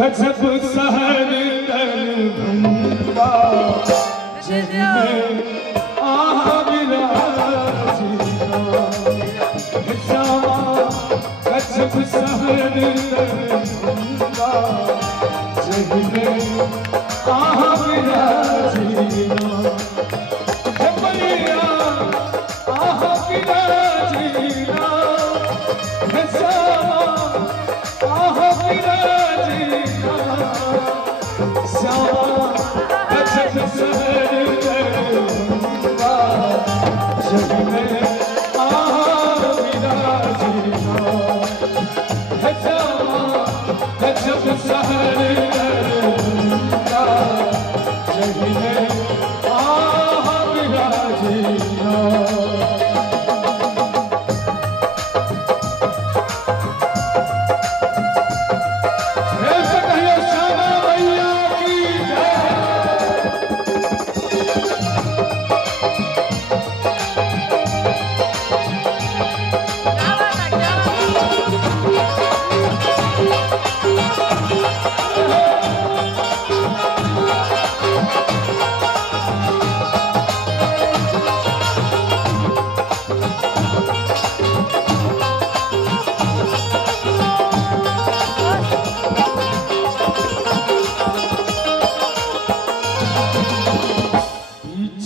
गजब सहर दरभंगा जिसमें आहा विराजिता श्यामा गजब सहर दरभंगा जिसमें आहा विराजिता आहा विराजिता श्यामा आहा विराजिता श्यामा गजब सहर दरभंगा जिसमें आहा विराजिता श्यामा गजब सहर दरभंगा जिसमें आहा विराजिता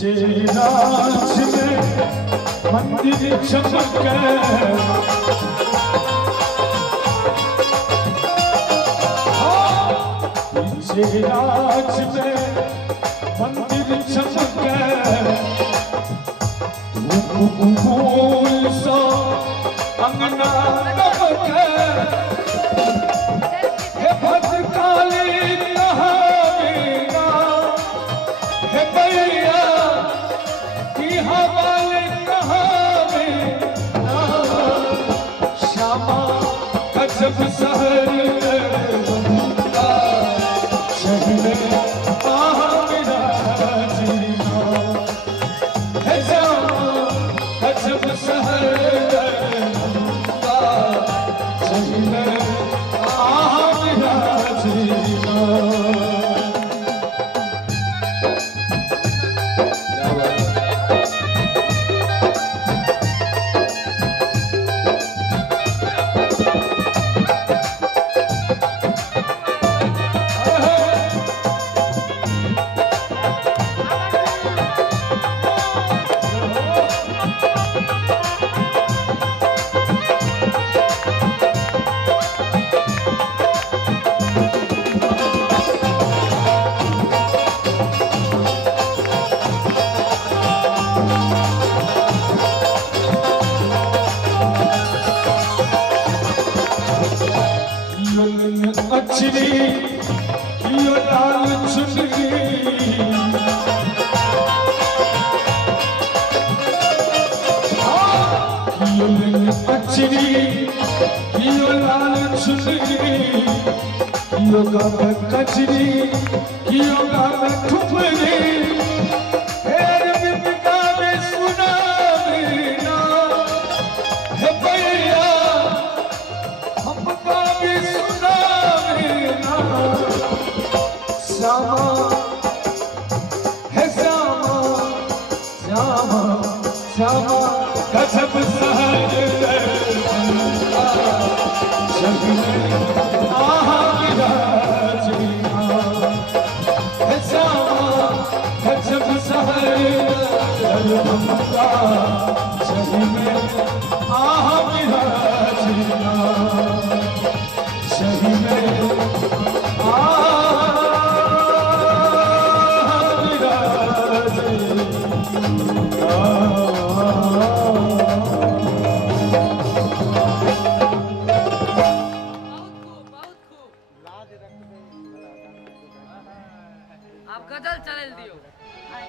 राज में मंदिर चमके पीछे राज में मंदिर चमके फूल सा अंगना दबके हे भद्रकाली कहावेगा हे भैया श्यामा गजब सहर दरभंगा जिसमें आहा विराजिता हे श्यामा गजब सहर दरभंगा जिसमें आहा विराजिता अचरी कियो लाल चुनरी अचरी कियो लाल चुनरी कियो गावे कचरी कियो गावे ठुमरी फेर बिन गावे सुनावे ना हे भैया हम गावे श्यामा हे श्यामा श्यामा श्यामा गजब सहर दरभंगा जिसमें आहा विराजिता हे श्यामा गजब सहर दरभंगा जिसमें आहा विराजिता जिसमें आहा विराजिता